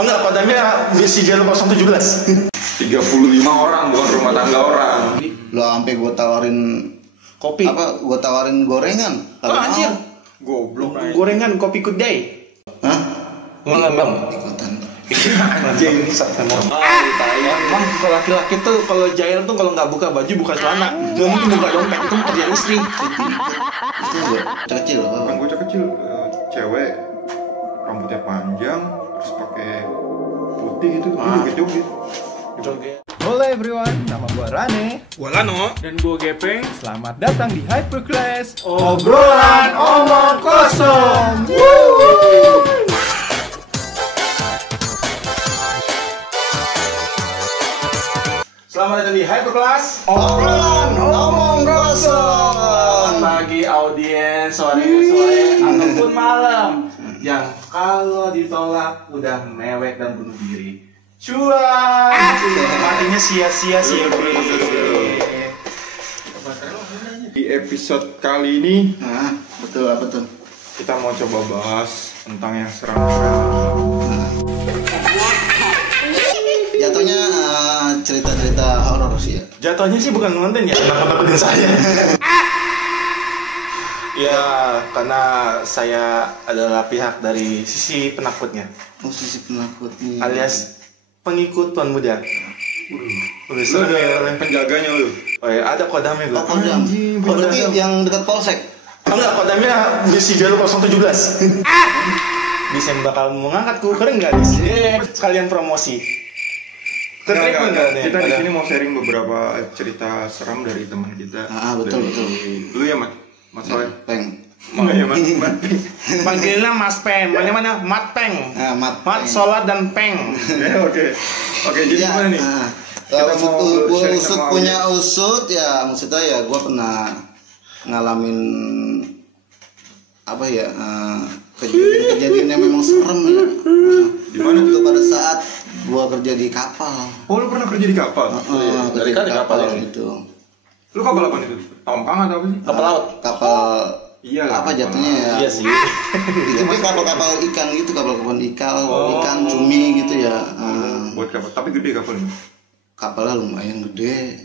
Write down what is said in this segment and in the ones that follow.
Oh enggak, kodamnya misi jalur 017. 35 orang, bukan rumah tangga orang. Lo sampai gue tawarin Kopi. apa? Gue tawarin gorengan. Oh anjir. Goblok aja. Gorengan kopi good day. Hah? Enggak, Bang. Ikutan. Anjing satu mau. Emang kalau laki-laki tuh kalau jahil tuh kalau nggak buka baju buka celana, nggak mungkin buka dompet, itu kerjaan istri. Itu gue kecil apa? Bukan bocah kecil, cewek rambutnya panjang, terus pakai putih gitu, joget-joget. Halo everyone, nama gua Rane. Gua Lano Dan gue Gepeng. Selamat datang di Hyperclass. Obrolan omong kosong. Selamat datang di Hyperclass. Obrolan omong kosong. Pagi audiens, sore ataupun malam yang kalau ditolak udah mewek dan bunuh diri. Cuan, matinya sia-sia sih. Di episode kali ini Nah, betul apa tuh? kita mau coba bahas tentang yang seram-seram. Jatuhnya cerita-cerita horor sih ya. Jatuhnya sih bukan konten ya, nakut-nakutin saya. Ya, karena saya adalah pihak dari sisi penakutnya, Posisi penakut nih. alias pengikut Tuan Muda. Lu ada penjaganya lu. Oh ya, ada kodamnya gue. Oh, kodam. Oh, berarti yang dekat polsek. Oh enggak, kodamnya misi jalur 017. Bisa yang bakal mengangkat ku, keren nggak dis? Sekalian promosi. Enggak, Nggak? kita di sini mau sharing beberapa cerita seram dari teman kita. Betul, betul. Lu ya, Mat? Mas Soe. Peng. Enggak ya, Mat? Panggilnya Mas Peng, mana Mat Peng. Mat. Mat, Sholat dan Peng. Ya, oke. Oke, jadi gimana nih? Kita mau sharing usut sama punya audiens. usut ya, maksudnya ya gue pernah ngalamin apa ya, kejadian yang memang serem ya. Di mana Itu tuh? pada saat gue kerja di kapal. Oh, lu pernah kerja di kapal? Dari Kerja di kapal kapal ini. itu. Lu kapal apa itu? Tompang atau apa sih? Kapal laut. Kapal Iya lah, apa kapal jatuhnya ya? Iya sih. Itu dia kapal-kapal ikan gitu, kapal-kapal ikan, cumi gitu ya. Buat kapal, tapi gede kapal ini. Kapalnya lumayan gede.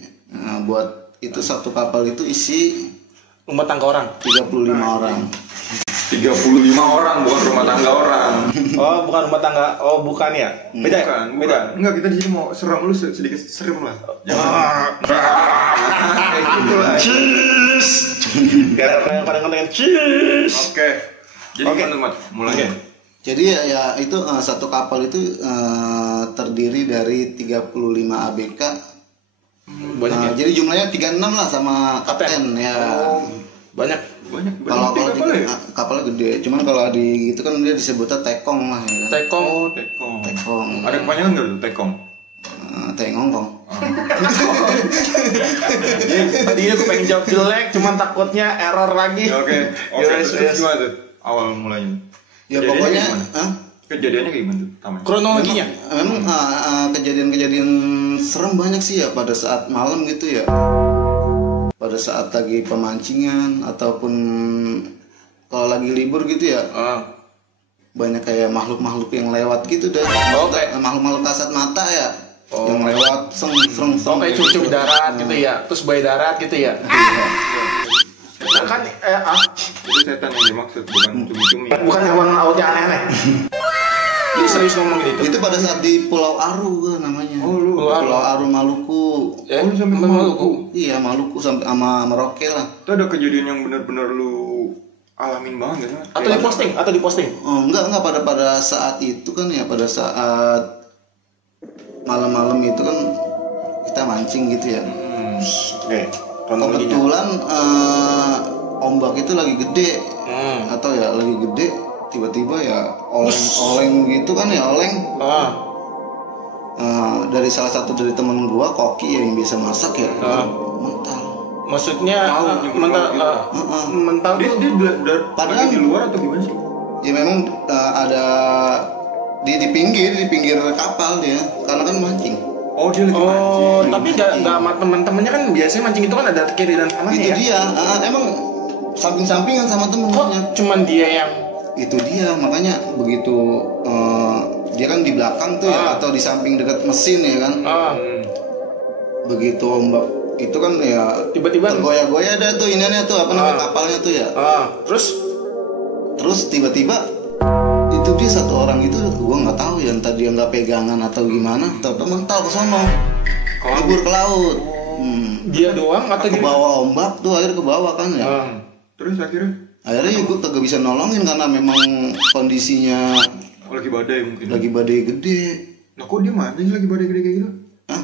Buat itu satu kapal itu isi Rumah tangga orang. 35 orang. 35 orang, bukan rumah tangga orang. Oh, bukan rumah tangga. Oh, bukan ya? Beda ya? Bukan, Beda. bukan. Enggak, kita di sini mau serem lu sedikit serem lah. Jangan kayak gitu lah. Cheers. Karena kadang-kadang cheers. Oke. Jadi Oke. gimana, Mat? Mulainya. Jadi ya itu satu kapal itu terdiri dari 35 ABK. Banyak ya? Jadi jumlahnya 36 lah sama kapten ya. Banyak. Banyak Kalau gede kapal ya? kapalnya gede, cuman kalau di itu kan dia disebutnya tekong lah ya. Kan? Tekong. Oh, tekong. Tekong. Ada kepanjangan nggak tuh tekong? Tengongkong. Tadinya aku pengen jawab jelek, cuman takutnya error lagi. Ya, oke. Oke, Yes, terus yes. gimana tuh awal mulainya? Ya Kejadiannya pokoknya gimana? Kejadiannya kayak gimana tuh? Taman. Kronologinya. memang kejadian-kejadian serem banyak sih ya pada saat malam gitu ya. Pada saat lagi pemancingan ataupun kalau lagi libur gitu ya, banyak kayak makhluk-makhluk yang lewat gitu deh. Oh, kayak makhluk-makhluk kasat mata ya. Yang lewat seng Oh, kayak cucu darat gitu ya. Terus bayi darat gitu ya. Kan Itu setan yang dimaksud, bukan cumi-cumi. bukan hewan laut yang aneh-aneh. Jadi serius ngomong gitu. Itu pada saat di Pulau Aru namanya. Oh, lu. Pulau Aru Maluku. Ya, Oh, lu sampai ke Maluku? Iya, Maluku sampai sama Merauke lah. Itu ada kejadian yang benar-benar lu alamin banget gak sih, Mat? Atau diposting. Oh, enggak pada saat itu kan ya, pada saat malam-malam itu kan kita mancing gitu ya. Oke. Kronologinya. Kebetulan ombak itu lagi gede atau ya lagi gede, tiba-tiba ya oleng gitu kan ya, oleng. Dari salah satu dari temen gua, koki ya, yang biasa masak ya, mental. Maksudnya mental Dia tuh padahal di luar atau gimana sih? Ya memang ada di pinggir kapal dia, karena kan mancing. Oh, dia lagi mancing. tapi nggak sama teman-temannya kan biasanya mancing itu kan ada kiri dan kanannya Itu ya. dia, emang samping-sampingan sama temennya. Cuman dia yang Itu dia, makanya begitu dia kan di belakang tuh ya, atau di samping dekat mesin ya kan. Begitu ombak itu kan ya Tiba-tiba tergoyah-goyah dah tuh iniannya tuh apa namanya kapalnya tuh ya. Terus tiba-tiba itu dia satu orang itu gua nggak tahu ya, entah dia nggak pegangan atau gimana, tahu mental ke sono, kabur ke laut. dia doang atau Ke bawah ombak tuh, air ke bawah kan ya. Terus akhirnya Akhirnya ya gue kagak bisa nolongin karena memang kondisinya lagi badai mungkin. lagi badai gede. Nah kok dia mati sih lagi badai gede kayak gitu? Hah?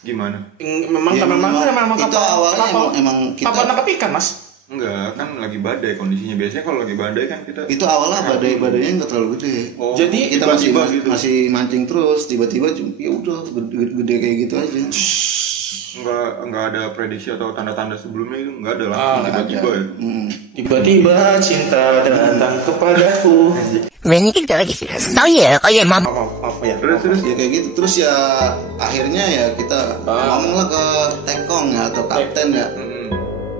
Gimana? memang Ya, memang itu awalnya emang kita kapal nangkap ikan, Mas. Enggak, kan lagi badai kondisinya. Biasanya kalau lagi badai kan kita itu awalnya badainya nggak terlalu gede. Oh, Jadi Kita masih tiba-tiba gitu. masih mancing terus, tiba-tiba ya udah gede kayak gitu aja. Enggak ada prediksi atau tanda-tanda sebelumnya itu enggak ada lah. Nggak Tiba-tiba ada. ya. Tiba-tiba cinta datang kepadaku. 上に来たわけです。そういう、こういうま Apa ya? Terus Ya kayak gitu. Terus ya akhirnya ya kita ngomonglah ke tekong ya atau kapten ya.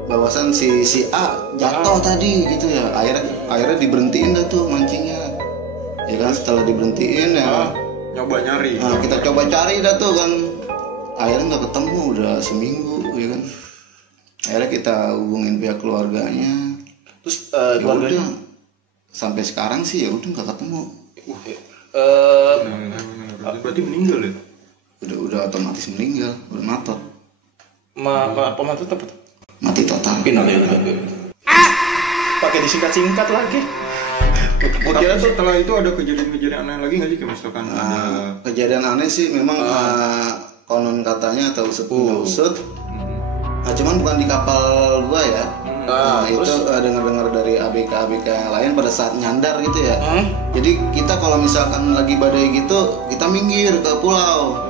Bahwasan si A jatuh tadi gitu ya. Akhirnya diberhentiin dah tuh mancingnya. Ya kan setelah diberhentiin ya. nyoba nyari. Nah, kita coba cari dah tuh kan. Akhirnya nggak ketemu udah seminggu ya kan. Akhirnya kita hubungin pihak keluarganya. Terus Ya keluarganya udah sampai sekarang sih ya udah nggak ketemu. Berarti meninggal ya? Udah otomatis meninggal, udah matot, pembantu tepat. mati total. Pakai disingkat-singkat lagi. Gua Tapi kira tuh setelah itu ada kejadian-kejadian aneh lagi nggak sih? Kayak misalkan ada Kejadian aneh sih memang konon katanya atau usut. Nah, cuman bukan di kapal gua ya. Itu dengar-dengar dari ABK yang lain pada saat nyandar gitu ya. Jadi kita kalau misalkan lagi badai gitu, kita minggir ke pulau.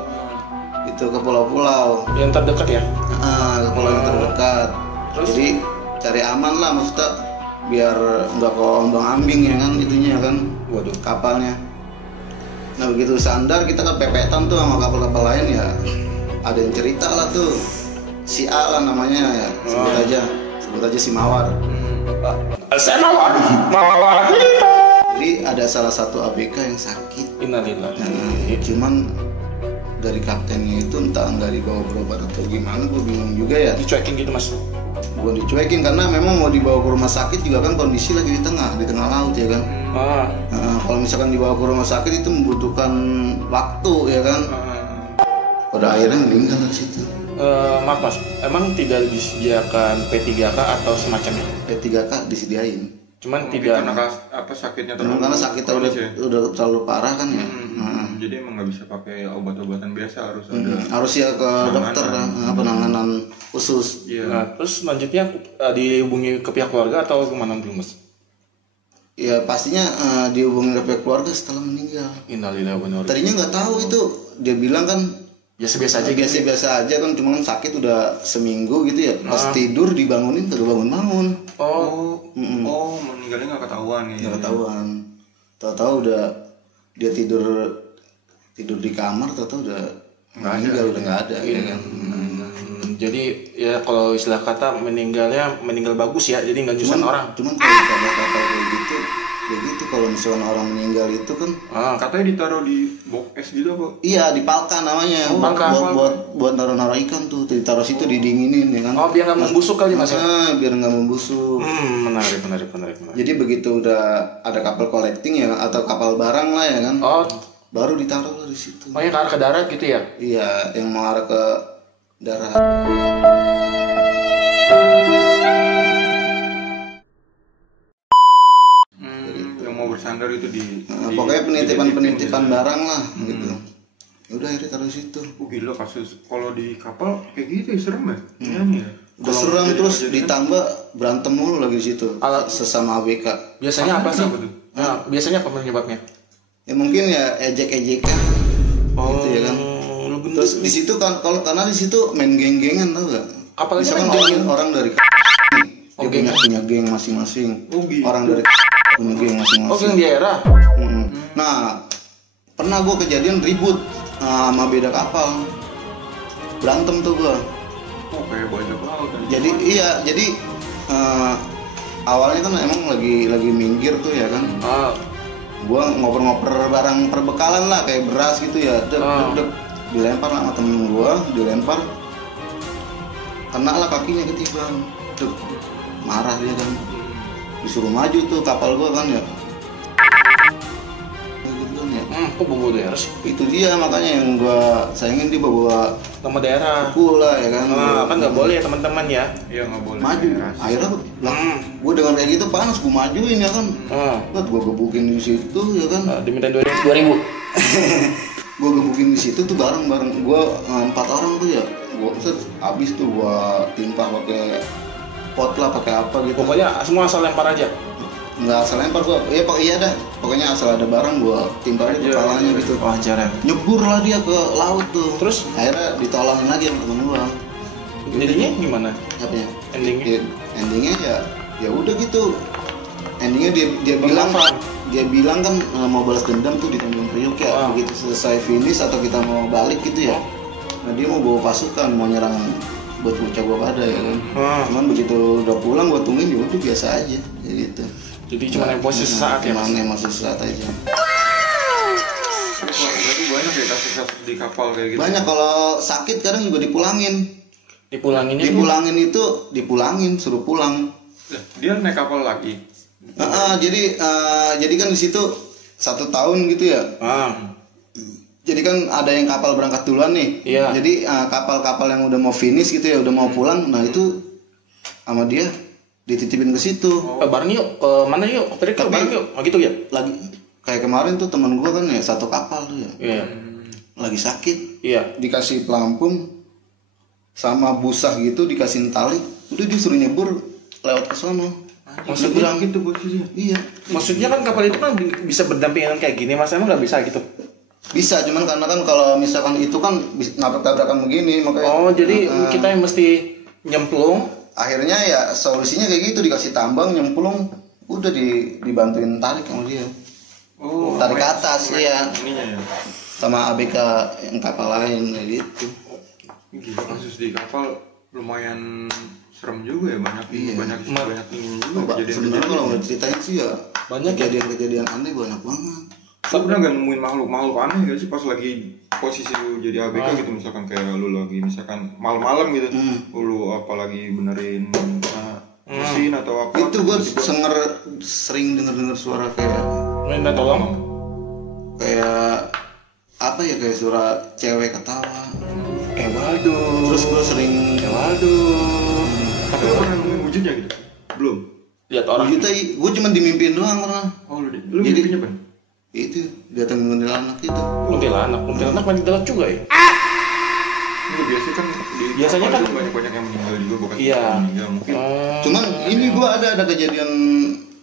Itu ke pulau-pulau. yang terdekat ya. Ke pulau yang terdekat. Jadi cari aman lah maksudnya biar nggak ke ombang-ambing ya kan itunya kan. Waduh. Kapalnya. Nah begitu sandar kita kepepetan tuh sama kapal-kapal lain ya. Ada yang cerita lah tuh si A lah namanya ya, sebut aja si Mawar. Saya mawar. Jadi ada salah satu ABK yang sakit. Innalillah. Cuman dari kaptennya itu entah nggak dibawa berobat atau gimana, gue bingung juga ya. Dicuekin gitu, Mas. Gue dicuekin karena memang mau dibawa ke rumah sakit juga kan kondisi lagi di tengah laut ya kan. Kalau misalkan dibawa ke rumah sakit itu membutuhkan waktu ya kan. Pada akhirnya meninggal di situ. Maaf, Mas, emang tidak disediakan P3K atau semacamnya? P3K disediain. Cuman mungkin tidak. karena apa sakitnya Memang karena sakitnya udah terlalu parah kan ya. Jadi emang nggak bisa pakai obat-obatan biasa, harus ada Harus ya ke dokter penanganan khusus. Nah, terus selanjutnya dihubungi ke pihak keluarga atau kemana belum, Mas? Ya pastinya dihubungin ke pihak keluarga setelah meninggal. Innalillahi wa inna ilaihi. Tadinya nggak tahu itu, dia bilang kan Biasa-biasa aja gitu. biasa-biasa aja kan, cuma sakit udah seminggu gitu ya. Pas tidur dibangunin kagak bangun-bangun. Oh, meninggalnya nggak ketahuan ya? Nggak ketahuan. Tahu-tahu udah dia tidur di kamar, tahu-tahu udah meninggal, udah nggak ada ya kan. Jadi ya kalau istilah kata meninggal bagus ya, jadi nggak nyusahin orang. Cuman kalau kapal kayak gitu, ya gitu kalau misalkan orang meninggal itu kan Katanya ditaruh di box es gitu apa? iya di palka namanya. Buat naruh ikan tuh ditaruh situ didinginin ya kan. Oh, biar nggak membusuk kali, Mas. Biar nggak membusuk. Menarik. Jadi begitu udah ada kapal collecting ya atau kapal barang lah ya kan. Oh, Baru ditaruh lah di situ. yang ke arah ke darat gitu ya? Iya, yang mengarah ke darat. Yang mau bersandar itu Pokoknya penitipan barang lah gitu. Ya udah akhirnya taruh di situ. Gila kasus kalau di kapal kayak gitu ya, serem ya? Iya. Udah seram terus ditambah berantem mulu lagi di situ sesama ABK. Biasanya apa sih? Kenapa tuh? Nah, biasanya apa penyebabnya? Ya mungkin ya ejek-ejekan gitu ya kan. Terus di situ kan karena di situ main geng-gengan tau gak? Kapalnya Misalkan main geng. orang dari dia punya geng masing-masing. Orang dari punya geng masing-masing. Oh, geng daerah. Nah, pernah gue kejadian ribut sama beda kapal. Berantem tuh gue. Oh, kayak bajak laut kan. Jadi awalnya kan emang lagi minggir tuh ya kan. Gua ngoper-ngoper barang perbekalan lah kayak beras gitu ya. Dek. Dilempar lah sama temen gua, dilempar. Kena lah kakinya ketiban. Dek. Marah dia kan. Disuruh maju tuh kapal gua kan ya. Kok bawa daerah sih? Itu dia makanya yang gua sayangin dia bawa Nama daerah. pula ya kan. Kan nggak boleh ya teman-teman ya. Iya nggak boleh. Maju. Akhirnya gua dengan kayak gitu panas gua majuin ya kan. Gua gebukin di situ ya kan. Diminta 2.000. Gua gebukin di situ tuh bareng-bareng gua 4 orang tuh ya. Gua habis tuh gua timpah pakai pot lah pakai apa gitu. Pokoknya semua asal lempar aja. Nggak asal lempar gua. Iya dah. Pokoknya asal ada barang gua timpah aja kepalanya gitu. Wajar ya. Nyebur lah dia ke laut tuh. Terus akhirnya ditolongin lagi sama temen gua. jadinya gimana? Apanya? Endingnya? Endingnya ya udah gitu. Endingnya dia bilang kan mau balas dendam tuh di Tanjung Priok ya. Begitu selesai finish atau kita mau balik gitu ya. Nah dia mau bawa pasukan mau nyerang buat bocah gua pada ya kan. Cuman begitu udah pulang gua tungguin ya udah biasa aja ya gitu. Jadi cuma emosi sesaat ya? Cuma emosi sesaat aja. Berarti banyak ya kasus-kasus di kapal kayak gitu? Banyak, kalau sakit kadang juga dipulangin. Dipulangin, suruh pulang. Dia naik kapal lagi? Jadi kan di situ 1 tahun gitu ya. Jadi kan ada yang kapal berangkat duluan nih. Iya. Jadi kapal-kapal yang udah mau finish gitu ya, udah mau pulang, nah itu sama dia dititipin ke situ. Bareng yuk, ke mana yuk? Ke bareng yuk, gitu ya? Lagi kayak kemarin tuh teman gua kan ya satu kapal tuh ya. Iya. Lagi sakit. Iya. Dikasih pelampung sama busah gitu, dikasih tali, udah disuruh nyebur lewat ke sono. Maksudnya gitu posisinya? Iya. Maksudnya kan kapal itu kan bisa berdampingan kayak gini, Mas, emang nggak bisa gitu? Bisa, cuman karena kan kalau misalkan itu kan nabrak-tabrakan begini makanya. Jadi kita yang mesti nyemplung. Akhirnya ya solusinya kayak gitu, dikasih tambang, nyemplung, udah dibantuin tarik sama dia. Tarik ke atas ya. Sama ABK yang kapal lain kayak gitu. Gila, kasus di kapal lumayan serem juga ya, banyak ininya juga. Sebenarnya kalau udah ceritain sih ya banyak kejadian aneh banyak banget. Lu pernah gak nemuin makhluk aneh gak sih pas lagi posisi lu jadi ABK gitu, misalkan kayak lu lagi misalkan malam-malam gitu, lu apalagi benerin mesin atau apa? Itu gue sering denger suara kayak Minta tolong. Kayak apa ya, kayak suara cewek ketawa. Waduh. Terus gue sering waduh. Tapi lu pernah nemuin wujudnya gitu? Belum? Lihat orang. Gue cuma dimimpiin doang pernah. Lu mimpinya apa? Itu datang kuntilanak itu. Kuntilanak mati dalam juga ya? Biasanya kan banyak yang meninggal juga, bukan meninggal mungkin. Cuman ini gue ada kejadian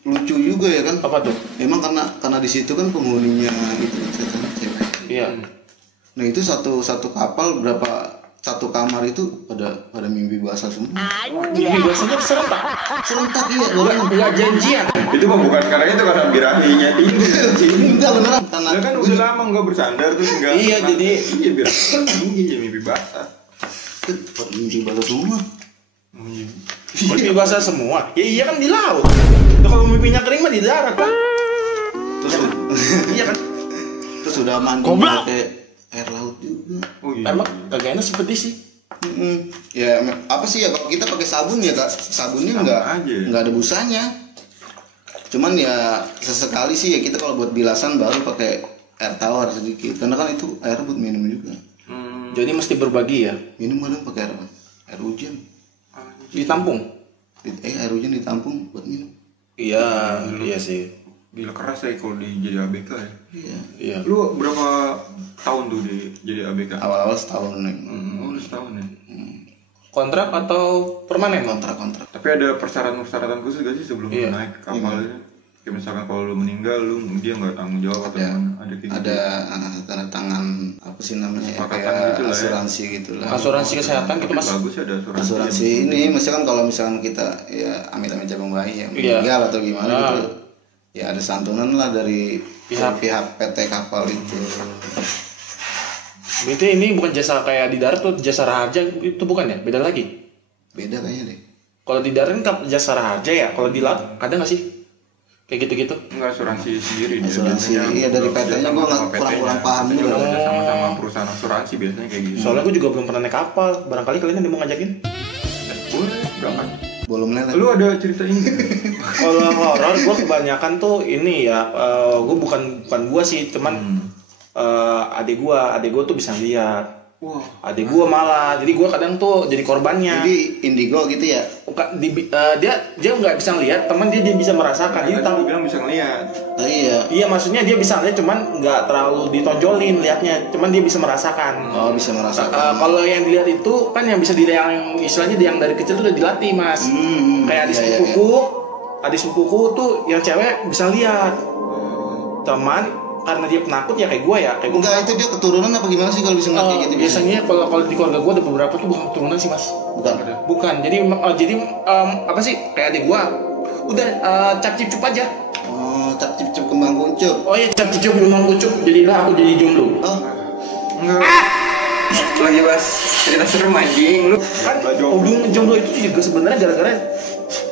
lucu juga ya kan. Apa tuh? Emang karena di situ kan penghuninya itu setan cewek. Iya. Nah itu satu kapal satu kamar itu pada mimpi basah semua. Mimpi basahnya serentak iya. Nggak janjian. Itu mah bukan karena itu, karena birahinya tinggi. Enggak beneran karena kan udah lama nggak bersandar terus nggak. Iya jadi birahinya tinggi jadi mimpi basah. pada mimpi basah semua. mimpi basah semua. Ya iya kan di laut. Nah, kalau mimpinya kering mah di darat kan. Iya kan. Terus udah mandi pakai air laut juga. Emang kagak enak seperti sih. Ya apa sih ya, kalau kita pakai sabun ya kak, sabunnya nggak ada busanya. Cuman ya sesekali sih ya kita kalau buat bilasan baru pakai air tawar sedikit, karena kan itu air buat minum juga. Jadi mesti berbagi ya. Minum kadang pakai air hujan. Ditampung. Air hujan ditampung buat minum. Iya sih. Gila keras ya kalau jadi ABK ya. Iya. Lu berapa tahun tuh jadi ABK? Awal-awal setahun nih. Setahun ya. Kontrak atau permanen? Kontrak. Tapi ada persyaratan khusus gak sih sebelum lu naik kapal itu? Kayak misalkan kalau lu meninggal, dia nggak tanggung jawab atau gimana? Ada tanda tangan apa sih namanya? Kayak gitu asuransi gitulah. Asuransi kesehatan gitu mas. Bagus ya ada asuransi ini, misalkan kalau misalkan kita ya amit-amit cabang bayi yang meninggal atau gimana gitu. Ya ada santunan lah dari pihak PT kapal itu. Berarti ini bukan jasa kayak di darat tuh jasa raharja itu bukan ya? Beda lagi? Beda kayaknya deh. Kalau di darat kan jasa raharja ya, kalau di laut ada nggak sih? Kayak gitu-gitu. Enggak, asuransi sendiri dia. Asuransi, Biasanya iya, dari udah kerja PT-nya sama gua sama kurang PT-nya. paham Biasanya juga. udah kerja sama perusahaan asuransi biasanya kayak gitu. Soalnya gue juga belum pernah naik kapal. Barangkali kalian ada yang mau ngajakin. Boleh, berangkat. Belum lele. Lu ada cerita ini? Kalau horor gue kebanyakan tuh ini ya, gue bukan gue sih, cuman adik gue tuh bisa lihat. Wah, Adik gue malah, jadi gue kadang tuh jadi korbannya. Jadi indigo gitu ya. Dia nggak bisa lihat, teman dia bisa merasakan. Dia tadi tahu. lu bilang bisa ngeliat. Oh, iya. Iya, maksudnya dia bisa lihat, cuman nggak terlalu ditonjolin lihatnya, cuman dia bisa merasakan. Oh, bisa merasakan. Kalau yang dilihat itu kan yang bisa dilihat, yang istilahnya yang dari kecil tuh udah dilatih, Mas. Kayak adik iya, sepupuku tuh yang cewek bisa lihat. Teman karena dia penakut ya kayak gue ya, kayak gue. Enggak, itu dia keturunan apa gimana sih kalau bisa ngeliat kayak gitu? Biasanya kalau di keluarga gue ada beberapa tuh bukan keturunan sih, Mas. Bukan. Jadi apa sih kayak adik gue udah cap cip cup aja. Oh, cap cip cip kembang kuncup. Oh iya, cap cip memang kucup. Jadilah aku jadi jomblo. Oh, Enggak. Lagi bahas cerita serem anjing lu. Kan hubungan jomblo itu juga sebenarnya gara-gara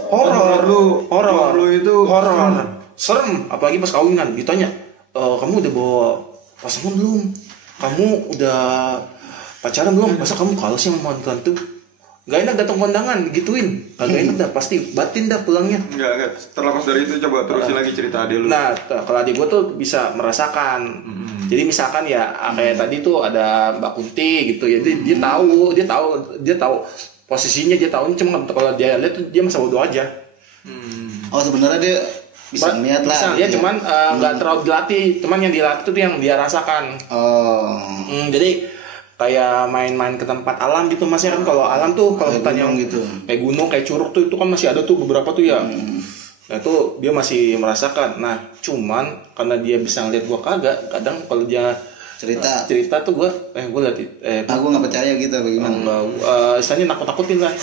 horor. Jomblo itu horor. Serem, apalagi pas kawinan ditanya, kamu udah bawa pasangan belum? Kamu udah pacaran belum? Masa kamu kalah sih sama mantan tuh? Gak enak datang kondangan, gituin. Gak enak dah, pasti batin dah pulangnya. Enggak. Terlepas dari itu coba terusin lagi cerita adik lu. Nah, kalau adik gue tuh bisa merasakan. Jadi misalkan ya kayak tadi tuh ada Mbak Kunti gitu ya, dia tahu posisinya, dia tahu. Cuma kalau dia lihat tuh dia masa bodoh aja. oh sebenarnya dia bisa ngeliat lah. Bisa lihat, cuman nggak terlalu dilatih. Cuman yang dilatih tuh yang dia rasakan. Oh. Jadi kayak main-main ke tempat alam gitu, Mas ya kan. Kalau alam tuh kalau Kayak tanya gunung gitu. kayak gunung, kayak curug tuh itu kan masih ada tuh beberapa tuh ya. Nah itu dia masih merasakan. Nah cuman karena dia bisa ngeliat gua kagak, kadang kalau dia cerita tuh gua liat Aku nggak percaya gitu bagaimana? istilahnya nakut-nakutin lah.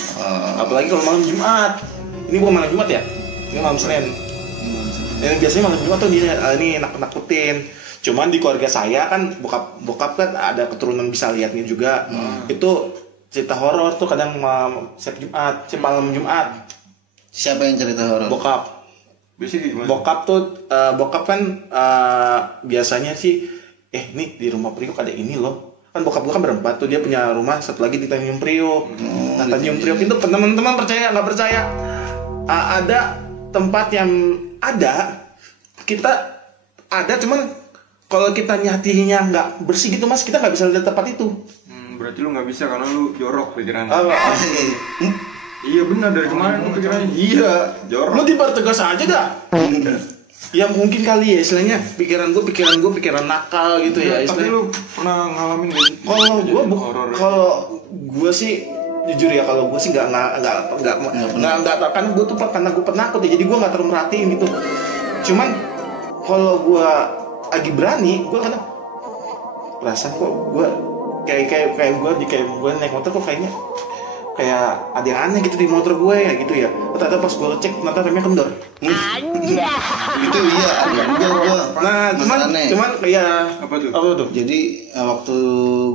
Apalagi kalau malam Jumat. Ini bukan malam Jumat ya, ini malam Senin. Yang biasanya malam Jumat tuh dia ini nakut-nakutin. Cuman di keluarga saya kan bokap kan ada keturunan bisa lihatnya juga. Itu cerita horor tuh kadang malam Jumat. Siapa yang cerita horor? Bokap. Biasanya gimana? Bokap kan biasanya sih nih di rumah Priok ada ini loh. Kan bokap gue kan berempat tuh, dia punya rumah satu lagi di Tanjung Priok. Nah Tanjung Priok itu teman-teman percaya nggak percaya, ada tempat yang kita ada, cuman kalau kita nyatinya nggak bersih gitu, Mas, kita nggak bisa lihat tempat itu. Berarti lu nggak bisa karena lu jorok pikirannya. Iya benar, dari kemarin lu pikirannya. Iya, jorok. Lu dipertegas aja dah. Ya mungkin kali ya istilahnya pikiran gue nakal gitu ya. Tapi lu pernah ngalamin gitu? Kalau gue sih jujur ya, kalau gue sih nggak karena gue tuh karena gue penakut ya, jadi gue nggak terlalu merhatiin gitu. Cuman kalau gue lagi berani, gue kadang perasaan kok gue kayak gue naik motor kok kayaknya kayak ada yang aneh gitu di motor gue ya gitu ya. Ternyata pas gue cek ternyata remnya kendor. Itu iya, ada juga gua. Nah, cuman kayak apa tuh? Jadi waktu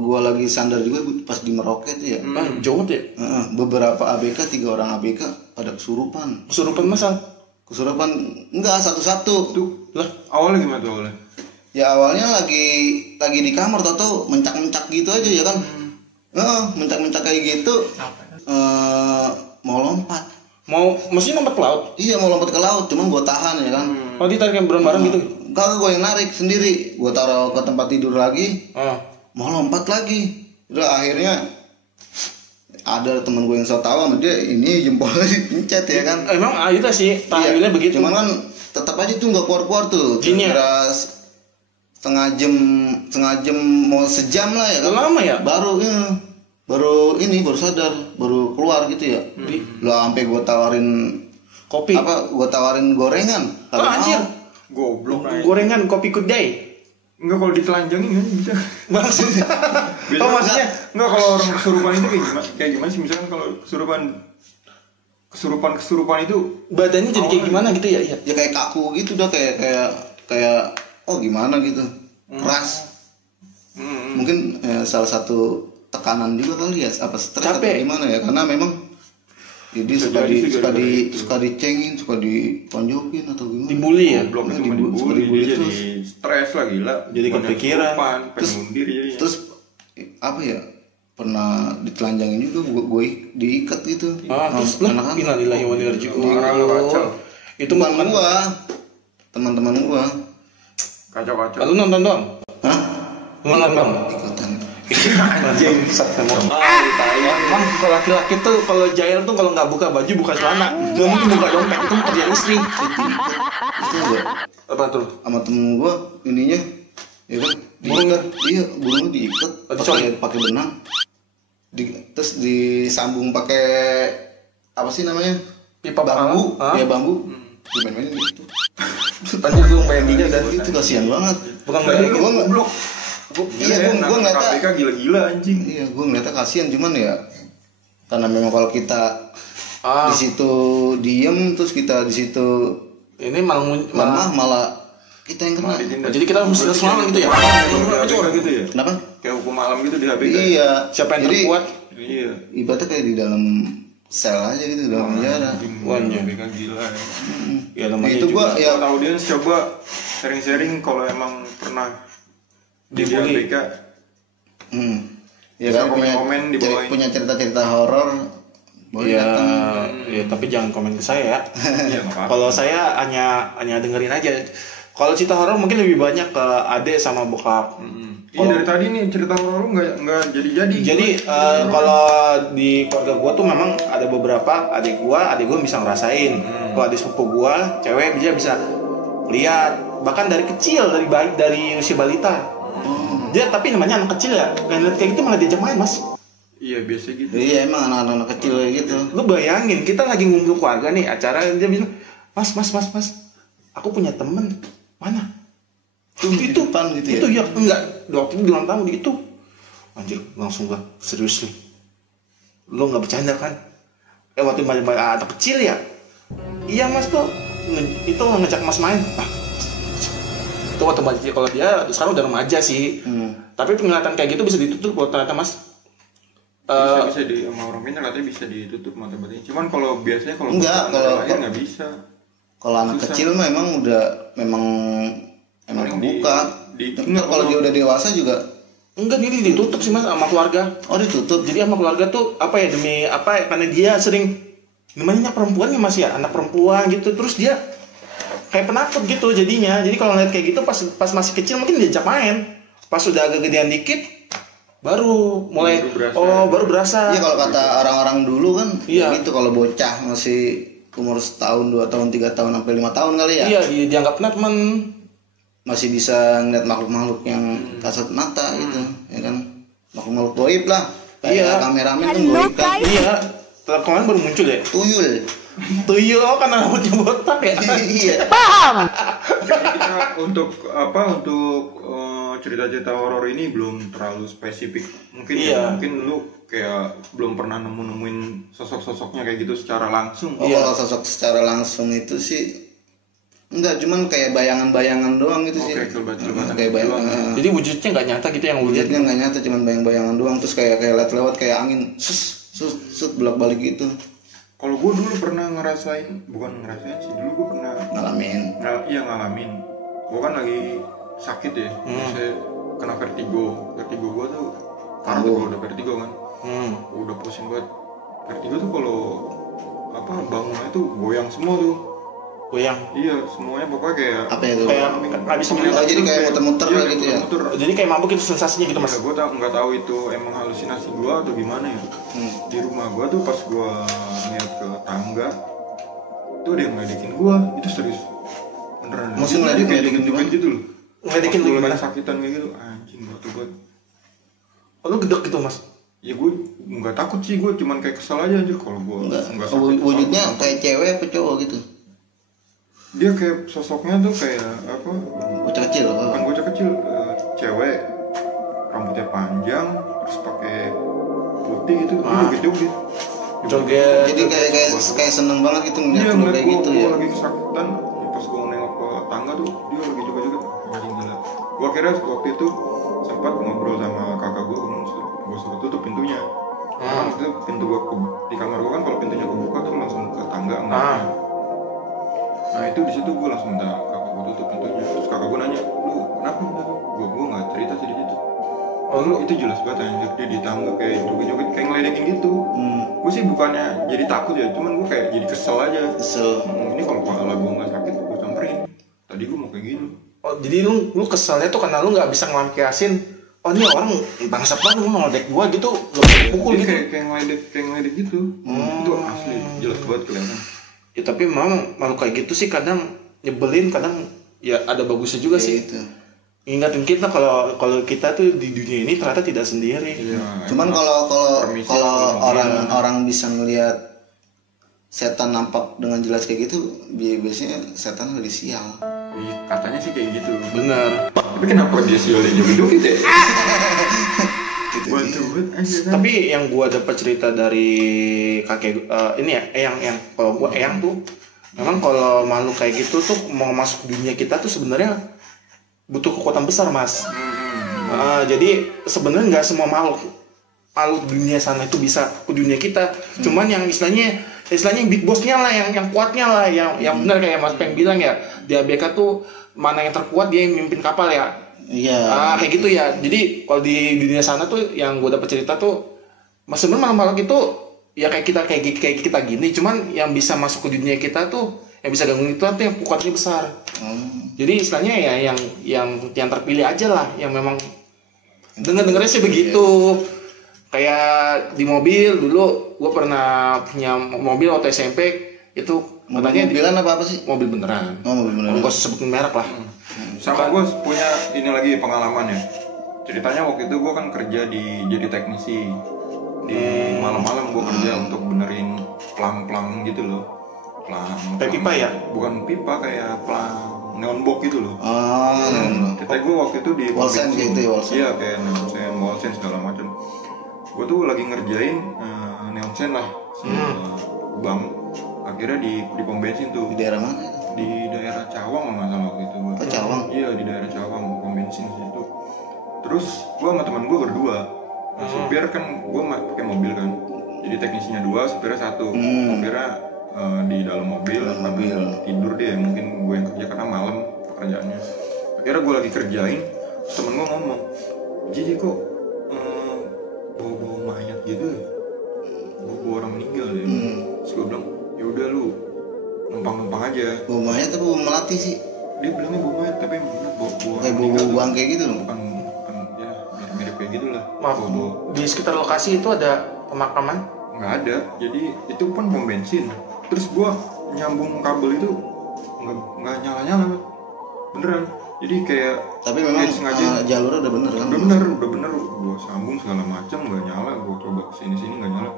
gua lagi sandar juga pas di Merauke tuh ya. Jauh ya. Beberapa ABK, 3 orang ABK pada kesurupan. Kesurupan masal. Kesurupan enggak satu-satu. Tuh, lah awalnya gimana tuh awalnya? Ya awalnya lagi di kamar, tau mencak-mencak gitu aja ya kan. Mencak-mencak kayak gitu. Mau lompat. Maksudnya lompat ke laut? Iya, mau lompat ke laut, cuman gua tahan ya kan. Oh, ditarik bareng-bareng gitu? Kagak, gua yang narik sendiri. Gua taruh ke tempat tidur lagi. Mau lompat lagi. Udah akhirnya ada teman gue yang so tau sama dia, ini jempolnya dipencet ya kan. Emang itu sih tahunya begitu. Cuman kan tetap aja tuh nggak keluar tuh. Kira setengah jam mau sejam lah ya kan. Lama ya? Baru sadar, baru keluar gitu ya. Lah sampai gue tawarin kopi. Gue tawarin gorengan. Anjir. Goblok aja. Gorengan kopi kedai. Enggak, kalau ditelanjangin kan bisa. Maksudnya? Maksudnya? Enggak, kalau orang kesurupan itu kayak gimana sih? Misalkan kalau kesurupan itu badannya jadi kayak gimana gitu ya? Iya. Ya kayak kaku gitu dah, kayak gimana gitu. Keras. Mungkin salah satu tekanan juga kali ya, apa stres atau gimana ya, karena memang Jadi suka dicengin, suka ditonjokin atau gimana? Dibully ya? Blok Nah, itu mah suka dibully, dibully dia terus. jadi stres lah gila. Jadi Banyak kepikiran. kehidupan, pengen bunuh diri jadinya. Terus apa ya? Pernah ditelanjangin juga, gue diikat gitu. Terus lah, anak-anak. innalillahi wa inna ilaihi raji'un. Orang lu kacau. Itu Teman bukan gua, teman-teman gua. Kacau-kacau. Lu nonton doang? Hah? Lu nonton? Ikutan. Anjing, emang kalau laki-laki tuh kalau jahil tuh kalau nggak buka baju buka celana, nggak mungkin buka dompet, itu kerjaan istri. Itu ya. Apa tuh? Sama temen gua ininya, ya kan? Diikat, iya, burungnya diikat, pakai benang. Terus disambung pakai apa sih namanya? Pipa Bambu, Hah? ya bambu. Dimain-mainin gitu. Anjir gue pengen gila dah. Itu kasihan banget. Bukan Berarti gue gua nggak- goblok. Iya, gua ngeliatnya. KPK gila-gila anjing. Iya, gua ngeliatnya kasihan, cuman ya karena memang kalau kita di situ diem, terus kita di situ ini malah lemah, malah kita yang kena. jadi kita mesti semangat gitu ya. HPK gitu ya. Kenapa? Kayak hukum malam gitu di HPK. Iya. Siapa yang Jadi, terkuat? Iya. ibaratnya kayak di dalam sel aja gitu, dalam penjara. Wanya. HPK gila ya. Ya namanya Itu juga gua ya Buat audiens coba sharing-sharing kalau emang pernah di Dibully. HPK. ya Bisa kan komen-komen di bawah ini. punya cerita-cerita horor. Boleh ya, datang. ya tapi jangan komen ke saya ya. Iya, nggak apa-apa. Kalau saya hanya dengerin aja. Kalau cerita horor mungkin lebih banyak ke adek sama bokap. Iya dari tadi nih cerita horor lu nggak jadi-jadi. Jadi kalau di keluarga gua tuh memang ada beberapa adik gua bisa ngerasain. Kalau adik sepupu gua cewek dia bisa lihat bahkan dari kecil dari usia balita. Dia tapi namanya anak kecil ya. Kayak gitu malah diajak main, Mas. Iya biasa gitu. Iya, emang anak-anak kecil kayak gitu. Lu bayangin kita lagi ngumpul keluarga nih acara dia bilang, "Mas, aku punya temen." Mana? Itu depan gitu ya? Itu ya enggak. Waktu itu ulang tahun itu. Anjir, langsung gua serius nih. Lu enggak bercanda kan? Waktu anak kecil ya. Iya, Mas tuh itu ngajak Mas main. Itu waktu kalau dia sekarang udah remaja sih. Tapi penglihatan kayak gitu bisa ditutup kalau ternyata Mas. Bisa di sama orang pintar katanya bisa ditutup mata batinnya. Cuman kalau biasanya kalau Enggak, kalau- lahir nggak bisa. Kalau anak Susah. kecil mah emang Paling kebuka. Ntar enggak, kalau dia udah dewasa juga, Enggak, ini ditutup sih Mas sama keluarga. oh ditutup. Jadi sama keluarga tuh apa ya demi apa ya, karena dia sering namanya anak perempuan ya Mas ya, anak perempuan gitu, terus dia kayak penakut gitu jadinya. Jadi kalau ngeliat kayak gitu pas masih kecil mungkin diajak main, pas sudah agak gedean dikit baru mulai baru berasa. Iya, kalau kata orang-orang dulu kan Iya. gitu, kalau bocah masih umur setahun, 2 tahun, 3 tahun sampai 5 tahun kali ya, Iya, dianggapnya teman. masih bisa ngeliat makhluk-makhluk yang kasat mata gitu, ya kan, makhluk-makhluk goib lah, kayak Iya. kameramen kan goib kan, Iya, kemarin baru muncul ya. tuyul. Tuyul kan rambutnya botak ya. Iya. Jadi kita untuk cerita-cerita horor ini belum terlalu spesifik. Mungkin Iya. mungkin lu kayak belum pernah nemuin sosok-sosoknya kayak gitu secara langsung. Oh, kalau sosok secara langsung itu sih enggak, cuman kayak bayangan-bayangan doang gitu sih. Oke, kelebatan-kelebatan Kayak doang. bayangan. Jadi wujudnya nggak nyata gitu yang wujud. Wujudnya nggak nyata, cuman bayang-bayangan doang, terus kayak lewat kayak angin, sus bolak-balik gitu. Kalau gue dulu pernah bukan ngerasain sih, dulu gue pernah Ngalamin. ngalamin. Gue kan lagi sakit ya, saya kena vertigo. Vertigo gue tuh parah tuh kalau udah vertigo kan, udah pusing banget. Vertigo tuh kalau bangunnya tuh goyang semua tuh. Goyang. Iya, semuanya pokoknya kayak Apa itu? Kayak habis Oh, jadi kayak muter-muter iya, lah gitu ya? muter-muter. Jadi kayak mabuk itu sensasinya gitu Mas. Gue nggak tahu itu emang halusinasi gue atau gimana ya. Di rumah gue tuh pas gue ngeliat ke tangga tuh ada yang ngeledekin gue, itu serius beneran. Maksud ngeledekin dikit gitu loh. Ngeledekin Pas lu gua gimana? lagi sakitan kayak gitu, anjing batu banget. Oh, lu gedek gitu Mas. Ya gue nggak takut sih, gue cuman kayak kesel aja anjir kalau gue Enggak. nggak sakit. Wujudnya kayak cewek apa cowok gitu? Dia kayak sosoknya tuh kayak apa? Bocah kecil. Bukan bocah kecil, cewek, rambutnya panjang, terus pakai putih gitu, joget-joget. Joget. Jadi kayak seneng banget gitu ngeliat Iya, lu ngeliat kayak gue gitu ya. lagi kesakitan, pas gue nengok ke tangga tuh dia lagi joget-joget, anjing gila. Gue kira waktu itu sempat ngobrol sama kakak gue suruh tutup pintunya. Waktu maksudnya pintu gua di kamar gua kan kalau pintunya kebuka tuh langsung ke tangga ngeliatnya. Nah itu di situ gua langsung minta kakak gua tutup pintunya. Terus kakak gua nanya, lu kenapa? Gua nggak cerita sih di situ. Oh lu itu jelas banget anjir, dia di tangga kayak joget-joget kayak ngeledekin gitu. Gue sih bukannya jadi takut ya, cuman gue kayak jadi kesel aja. Ini kalau kepala gue nggak sakit, gue samperin. Tadi gue mau kayak gitu. Oh jadi lu keselnya tuh karena lu nggak bisa ngelampiasin. Oh ini orang bangsat banget, lu ngeledek gua gitu, lu pukul gitu. Kayak ngeledek gitu. Itu asli, jelas banget kelihatan. Ya tapi memang malu kayak gitu sih kadang nyebelin, kadang ya ada bagusnya juga sih. Itu. Ingatin kita kalau kita tuh di dunia ini ternyata tidak sendiri. Ya, Cuman kalau orang bisa ngelihat setan nampak dengan jelas kayak gitu, biasanya setan lagi sial. Iya, katanya sih kayak gitu. Bener. Tapi kenapa dia sialnya joget-joget ya? Tapi yang gua dapat cerita dari kakek ini ya, Eyang kalau gua Eyang tuh memang kalau makhluk kayak gitu tuh mau masuk dunia kita tuh sebenarnya butuh kekuatan besar, Mas. Jadi sebenarnya nggak semua makhluk dunia sana itu bisa ke dunia kita. Cuman yang istilahnya big bossnya lah, yang kuatnya lah, yang benar kayak Mas Peng bilang ya, di ABK tuh mana yang terkuat dia yang mimpin kapal ya. Iya. Kayak gitu ya. Jadi kalau di dunia sana tuh yang gue dapat cerita tuh, sebenarnya malam-malam itu ya kayak kita gini, cuman yang bisa masuk ke dunia kita tuh yang bisa gangguin itu tuh yang kuatnya besar. Jadi istilahnya ya yang terpilih aja lah, yang memang dengarnya sih begitu. Kayak di mobil dulu gue pernah punya mobil waktu SMP itu katanya mobilan apa sih? Mobil beneran. Mobil beneran. Gue sebutin merek lah. Sama gue punya ini lagi pengalaman ya. Ceritanya waktu itu gue kan kerja jadi teknisi di malam-malam gue kerja untuk benerin pelang-pelang gitu loh. Kayak pipa ya? Bukan pipa, kayak pelang neon box gitu loh. Kita gue waktu itu di Wallsen gitu ya, Wallsen. Iya kayak neon Wallsen segala macam. Gue tuh lagi ngerjain neonsen lah bang, akhirnya di pom bensin tuh. Di daerah mana? Di daerah Cawang nggak salah waktu itu. Cawang? Iya di daerah Cawang, pom bensin situ. Terus gue sama teman gue berdua. Nah, supir kan gue pakai mobil kan, jadi teknisinya 2, supirnya 1. Supirnya di dalam mobil tidur dia, mungkin gue yang kerja karena malam pekerjaannya. Akhirnya gue lagi kerjain, temen gue ngomong, jadi kok bawa mayat gitu ya, bawa orang meninggal ya. Terus gue bilang, ya udah lu numpang aja. Bawa mayat atau bawa melati sih? Dia bilangnya bawa mayat, tapi bener bawa kayak bawa bangke gitu loh. Bukan ya mirip kayak gitu lah. Maaf, di sekitar lokasi itu ada pemakaman? Nggak ada, jadi itu pun pom bensin. Terus gue nyambung kabel itu nggak nyala beneran. Jadi kayak tapi memang jalurnya udah bener kan? Udah bener. Gue sambung segala macam nggak nyala. Gue coba kesini nggak nyala.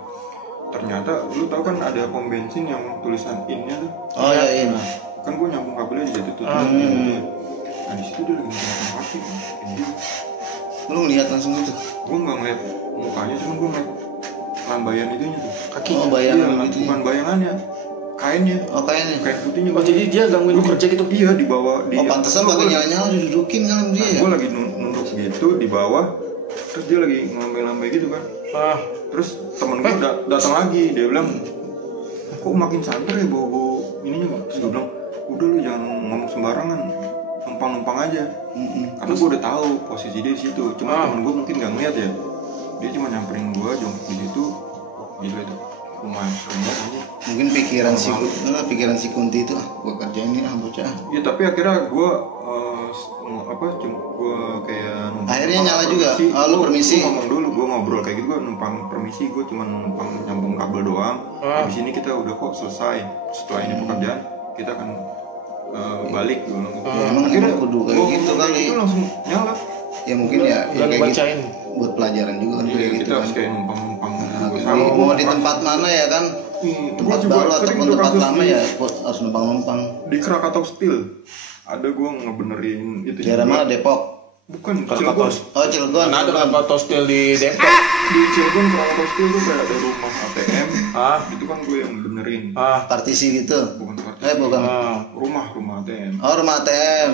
Ternyata lu tau kan ada pom bensin yang tulisan in-nya tuh. Oh iya. Kan gue nyambung kabelnya di situ tuh. Nah di situ dia lagi ngeliatin kaki. Lu ngeliat langsung gitu? Gue nggak ngeliat mukanya, cuma gue ngeliat lambaian itunya tuh. Kakinya? Oh bayangan gitu. Bukan bayangannya, kainnya. Oh kainnya. Kain putihnya. Oh jadi dia gangguin lu kerja gitu? Iya di bawah. Oh pantesan pakai nyala-nyala didudukin kan dia ya? Gue lagi nunduk gitu di bawah, terus dia lagi ngelambai-lambai gitu kan. Terus temen gue datang lagi, dia bilang, kok makin santer ya bawa ininya. Terus gue bilang, udah lu jangan ngomong sembarangan, numpang aja. Karena gue udah tahu posisi dia di situ. Cuma temen gue mungkin nggak ngeliat ya. Dia cuma nyamperin gue jongkok di situ. Gila itu lumayan banget aja. Mungkin pikiran si Kunti itu gue kerjain ini bocah. Iya tapi akhirnya gue gue kayak akhirnya nyala juga. Lu permisi. Gue ngomong dulu, gue ngobrol kayak gitu, gue numpang permisi, gue cuma numpang nyambung kabel doang. Habis ini kita udah kok selesai. Setelah ini pekerjaan kita akan balik gue bilang gitu. Akhirnya kudu kayak gitu kali. Itu langsung nyala. Ya mungkin ya kayak bacain gitu. Buat pelajaran juga kan kayak gitu kita harus kan. kayak numpang. Mau di tempat mana ya kan? Tempat baru ataupun tempat lama ya harus numpang. Di Krakatau Steel ada gue ngebenerin itu. Daerah mana? Depok? Bukan, Krakatau. Oh Cilegon. Nah, ada Krakatau Steel di Depok. Di Cilegon Krakatau Steel tuh kayak ada rumah ATM. Itu kan gue yang benerin. Partisi gitu? Bukan partisi. Bukan. Rumah ATM. Oh rumah ATM.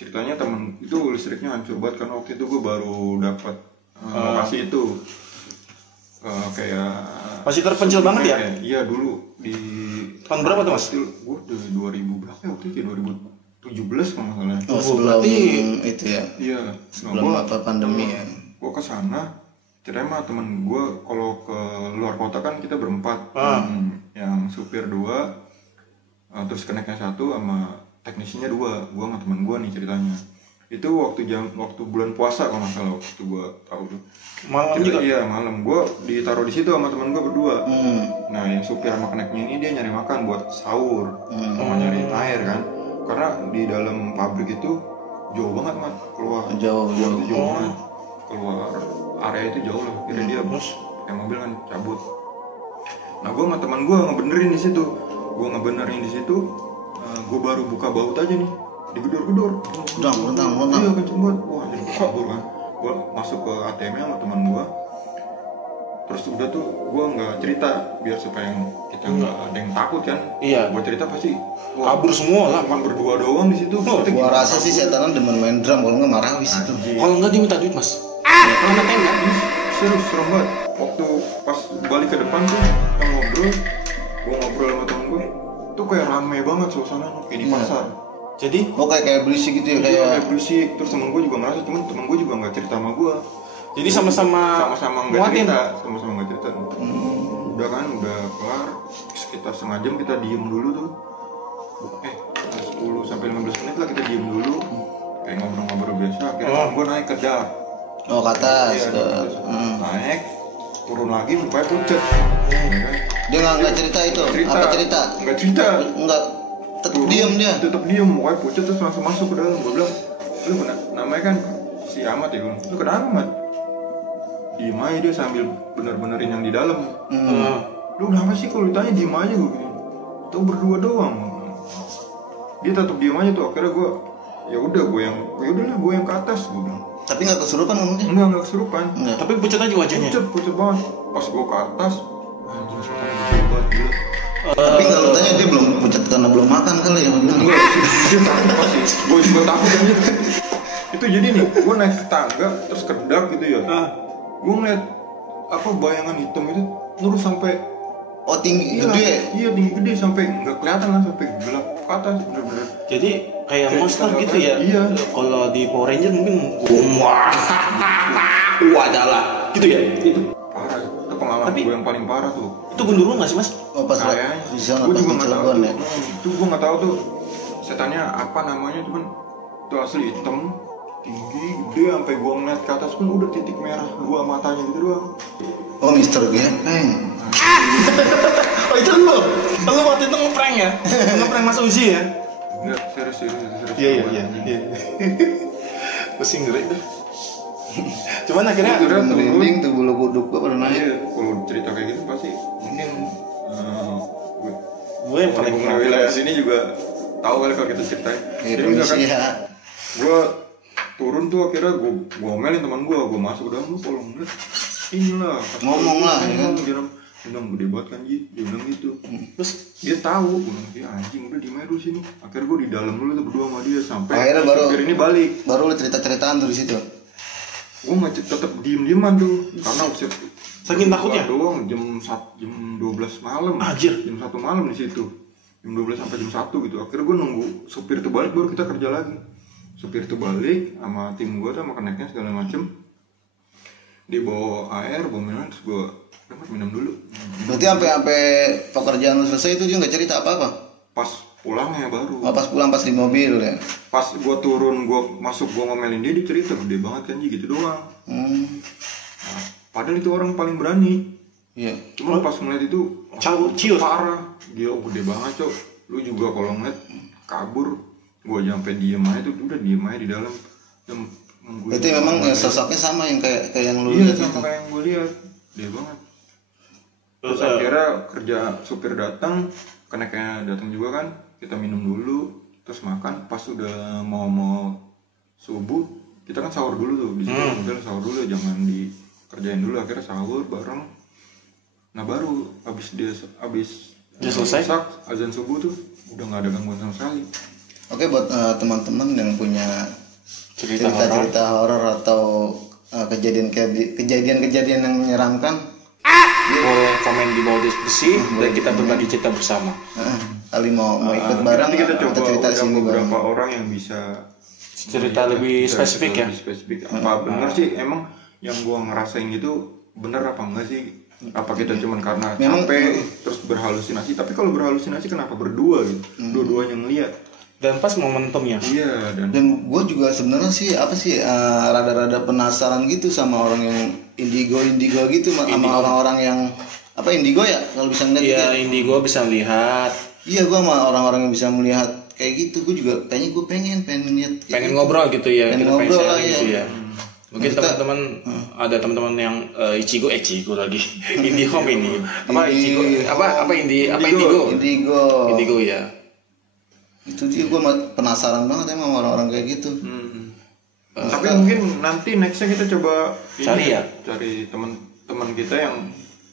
Ceritanya temen itu listriknya hancur banget karena waktu itu gue baru dapat lokasi itu. kayak Masih terpencil banget ya? Iya dulu di Tahun berapa tuh, Mas? Gue dari 2000 berapa ya waktu itu? 2017 kalau nggak salah. Oh, sebelum itu ya. Iya. Sebelum apa pandemi ya. Gue ke sana ceritanya sama temen gue kalau ke luar kota kan kita berempat. Yang supir 2, terus keneknya 1 sama teknisinya 2. Gue sama temen gue nih ceritanya. Itu waktu bulan puasa kalau nggak salah waktu gue tahu tuh. Malam juga? Iya malam. Gue ditaruh di situ sama temen gue berdua. Nah yang supir sama keneknya ini dia nyari makan buat sahur, sama nyari air kan. Karena di dalam pabrik itu jauh banget mat keluar. Jauh banget. Keluar area itu jauh lah. Kira dia bos pakai mobil kan cabut. Nah gue sama teman gue ngebenerin di situ. Gue baru buka baut aja nih. Digedor-gedor. Rentang. Iya kenceng banget. Wah jadi kabur kan. Gue masuk ke ATM-nya sama teman gue. Terus udah tuh gue nggak cerita biar supaya kita nggak ada yang takut kan. Iya. Gue cerita pasti kabur semua lah. Cuma berdua doang di situ. Gua rasa sih setan demen main drum, kalau nggak marah habis itu. Kalau nggak dia minta duit, Mas. Karena tembak. Serius serem banget. Waktu pas balik ke depan tuh kita ngobrol, gue ngobrol sama temen gue, tuh kayak rame banget suasana kayak di pasar. Jadi kayak berisik gitu ya, kayak berisik. Terus temen gue juga merasa, cuman temen gue juga nggak cerita sama gue. Jadi sama-sama nggak cerita, Udah kelar, sekitar setengah jam kita diem dulu tuh. 10 sampai 15 menit lah kita diem dulu, kayak ngobrol-ngobrol biasa. Akhirnya temen gue naik ke dak. Oh ke atas. Naik, turun lagi mukanya pucet. Dia nggak cerita itu. Apa cerita? Nggak cerita. Nggak. Tetap diem dia. Tetap diem, mukanya pucet terus langsung masuk ke dalam. Gue bilang, lu namanya kan si Ahmad ya, lu kenapa Ahmad? Diem aja dia sambil bener-benerin yang di dalam. Lu kenapa sih kalau ditanya diem aja gue gini? Tuh berdua doang. Dia tetap diem aja tuh. Akhirnya gue, ya udah gue yang ke atas gue bilang. Tapi nggak kesurupan ngomongnya? Enggak kesurupan. Tapi pucat aja wajahnya. Pucet banget. Pas gue ke atas, anjing setan gede banget gila. Tapi nggak lu tanya dia belum pucat karena belum makan kali ya? Dia takut pasti. Gue juga takut aja. Itu jadi nih, gue naik tangga terus kedak gitu ya. Gue ngeliat bayangan hitam itu lurus sampai tinggi gede. Iya tinggi gede sampai nggak kelihatan lah, sampai gelap ke atas bener-bener. Jadi kayak monster gitu ya. Iya. Kalau di Power Ranger mungkin adalah gitu ya. Itu parah. Itu pengalaman gue yang paling parah tuh. Itu gundurwo nggak sih Mas? Pas di sana pas di Cilegon ya. Itu gue nggak tahu tuh setannya apa namanya, cuman itu asli hitam tinggi gede sampai gue ngeliat ke atas pun udah titik merah 2 matanya gitu doang. Oh Mr. Gepeng. Oh itu lu waktu itu ngeprank ya? Ngeprank Mas Uzi ya? Enggak, serius. Iya. Pusing ngeri tuh. Cuman akhirnya merinding tuh bulu kuduk gua pada naik. Iya, kalau cerita kayak gitu pasti mungkin gue yang paling pengguna wilayah sini juga tahu kali kalau kita ceritain. Jadi misalkan gue turun tuh akhirnya gue ngomelin teman gue masuk udah lu kalau ngeliat inilah ngomong lah ya kan. Dia bilang gede banget kan Ji, dia bilang gitu. Terus dia tahu, gue bilang dia anjing udah di mana dulu sini. Akhirnya gue di dalam dulu tuh berdua sama dia sampai akhirnya baru ini balik. Baru lu cerita-ceritaan tuh di situ. Gue nggak tetap diem-dieman tuh karena saking takutnya doang jam 12 malam. Anjir. Jam 1 malam di situ. Jam 12 sampai jam 1 gitu. Akhirnya gue nunggu supir itu balik baru kita kerja lagi. Supir itu balik sama tim gue tuh sama keneknya segala macem. Dia bawa air, bawa minuman, terus gue minum dulu. Berarti sampai pekerjaan lu selesai itu dia nggak cerita apa-apa? Pas pulangnya baru. Oh, pas pulang pas di mobil ya? Pas gue turun, gue masuk, gue ngomelin dia cerita gede banget kan Ji, gitu doang. Nah, padahal itu orang paling berani. Iya. Cuma pas ngeliat itu ciut parah. Dia gede banget cok. Lu juga kalau ngeliat kabur, gue aja sampai diem aja tuh, udah diem aja di dalam. Berarti memang ya, sosoknya sama yang kayak yang lu lihat. Iya, sama kayak yang gue lihat. Dia banget. Terus akhirnya kerja supir datang, keneknya datang juga kan, kita minum dulu, terus makan. Pas udah mau subuh, kita kan sahur dulu tuh di situ. Udah sahur dulu, jangan dikerjain dulu. Akhirnya sahur bareng. Nah baru abis dia selesai azan subuh tuh udah nggak ada gangguan sama sekali. Oke, buat teman-teman yang punya cerita-cerita horor atau kejadian-kejadian yang menyeramkan, boleh komen di bawah deskripsi dan kita berbagi cerita bersama. Kali mau ikut bareng, nanti kita coba cerita undang sini bareng. beberapa orang yang bisa Cerita lebih spesifik ya. lebih spesifik. Apa bener sih emang yang gua ngerasain gitu bener apa enggak sih? Apa kita cuman karena Memang- capek terus berhalusinasi? Tapi kalau berhalusinasi kenapa berdua gitu? Dua-duanya ngeliat. Dan pas momentumnya. Iya, dan Dan gue juga sebenarnya sih rada-rada penasaran gitu sama orang yang indigo gitu sama orang-orang yang apa indigo ya kalau bisa ngeliat gitu Iya, ya. indigo bisa lihat. Iya, gue sama orang-orang yang bisa melihat kayak gitu. Gue juga kayaknya gue pengen lihat kayak Pengen gitu. ngobrol gitu ya. Pengen Kita ngobrol sharing lah, ya. gitu ya. Mungkin Kita- teman-teman ada teman-teman yang Ichigo lagi. Indihome ini. Apa Ichigo? Apa indigo? Indigo ya. Itu dia gue penasaran banget emang orang-orang kayak gitu. tapi mungkin nanti nextnya kita coba ini Cari ya? cari teman kita yang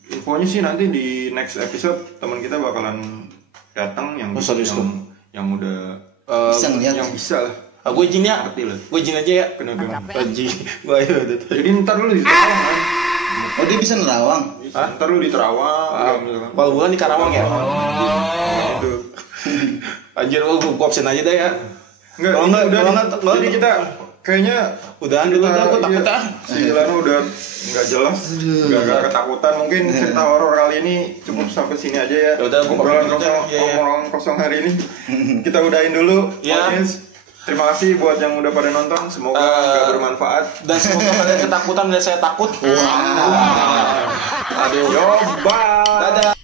infonya sih nanti di next episode teman kita bakalan datang yang serius tuh? yang udah Bisa ngeliat. yang bisa lah. Gue izin ya. Ngerti lah. Gue izin aja ya. Kenapa? Izin. Gue ayo. Jadi ntar lu di Terawang kan? Oh, dia bisa nerawang. Ntar lu di Terawang, misalkan. Kalau bulan di Karawang ya. Gitu. Anjir, gue absen aja deh ya. Enggak, Kalau ini enggak, udah kalau nih. enggak, Jadi kita kayaknya Udahan dulu dah, gue takut ah. Si Lano udah nggak jelas, nggak ketakutan. Mungkin cerita horor kali ini cukup sampai sini aja ya. Ya udah, gua Obrolan pamit aja. Iya, iya. obrolan kosong hari ini kita udahin dulu. Iya. Audience. Terima kasih buat yang udah pada nonton. Semoga nggak bermanfaat. Dan semoga kalian ketakutan dan saya takut. Aduh, yo, bye. Dadah.